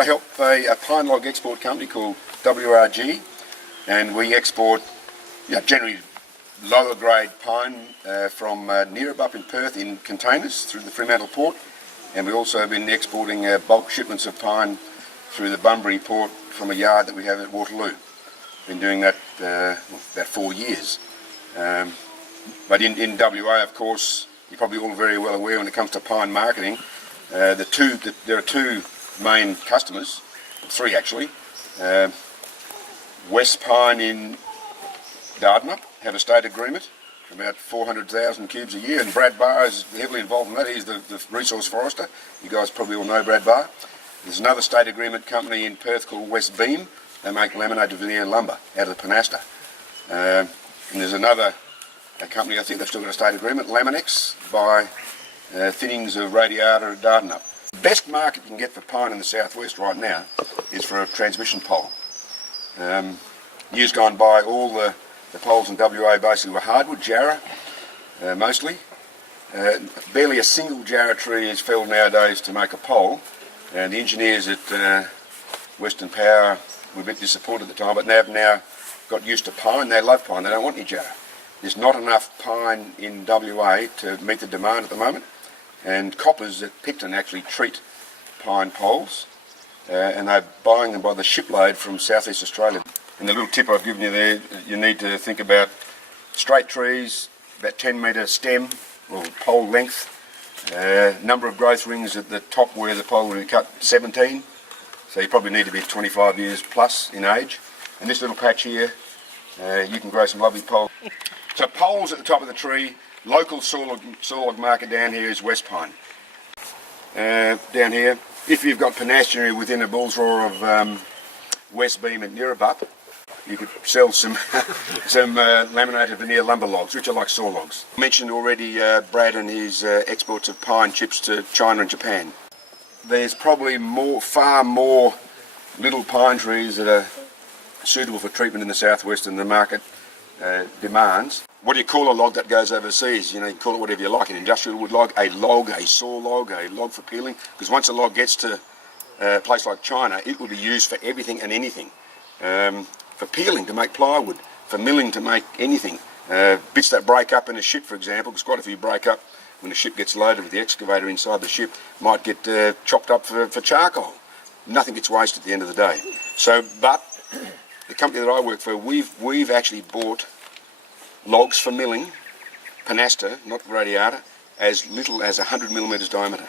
I help a pine log export company called WRG, and we export generally lower grade pine from Neerabup in Perth in containers through the Fremantle port, and we also have been exporting bulk shipments of pine through the Bunbury port from a yard that we have at Waterloo. Been doing that about 4 years. But in WA, of course, you're probably all very well aware when it comes to pine marketing, there are two main customers, three actually. West Pine in Dardanup have a state agreement for about 400,000 cubes a year, and Brad Barr is heavily involved in that. He's the resource forester. You guys probably all know Brad Barr. There's another state agreement company in Perth called West Beam. They make laminated veneer lumber out of the Penasta. And there's another company, I think they've still got a state agreement, Laminex, by thinnings of radiata at Dardanup. The best market you can get for pine in the southwest right now is for a transmission pole. Years gone by, all the poles in WA basically were hardwood, jarrah, mostly. Barely a single jarrah tree is felled nowadays to make a pole, and the engineers at Western Power were a bit disappointed at the time, but they've now got used to pine. They love pine, they don't want any jarrah. There's not enough pine in WA to meet the demand at the moment, and coppers at Picton actually treat pine poles, and they're buying them by the shipload from Southeast Australia. And the little tip I've given you there, you need to think about straight trees, about 10 metre stem or pole length, number of growth rings at the top where the pole will be cut, 17, so you probably need to be 25 years plus in age. And this little patch here, you can grow some lovely poles. So poles at the top of the tree, local sawlog market down here is West Pine. Down here, if you've got Penasta within a bull's roar of West Beam at Neerabup, you could sell some laminated veneer lumber logs, which are like saw logs. I mentioned already Brad and his exports of pine chips to China and Japan. There's probably far more little pine trees that are suitable for treatment in the southwest than the market demands. What do you call a log that goes overseas? You know, you call it whatever you like, an industrial wood log, a saw log, a log for peeling, because once a log gets to a place like China, it will be used for everything and anything. For peeling to make plywood, for milling to make anything. Bits that break up in a ship, for example, because quite a few break up when the ship gets loaded with the excavator inside the ship, might get chopped up for charcoal. Nothing gets wasted at the end of the day. So, but the company that I work for, we've actually bought logs for milling, Penasta, not radiata, as little as 100 millimetres diameter.